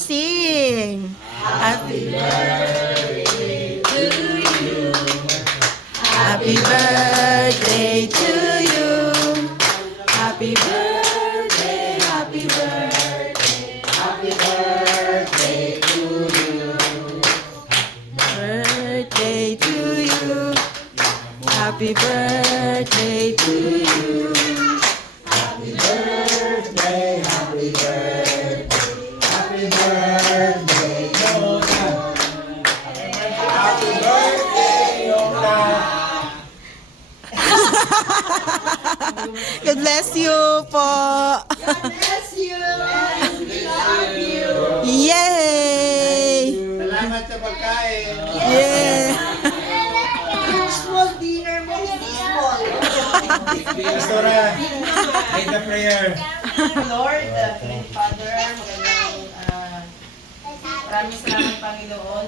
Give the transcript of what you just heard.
sing. Happy birthday to you. Happy birthday to you. Happy birthday, happy birthday, happy birthday to you. Birthday to you. Happy birthday to you. Happy birthday, happy birthday, happy birthday, Lola. Happy birthday, Lola. God bless you po. God bless you and we love you. Yay! Salamat sa pagkain. Yeah! Small dinner mo, small. Pastora, lead the prayer. Lord, Father, maraming salamat Panginoon.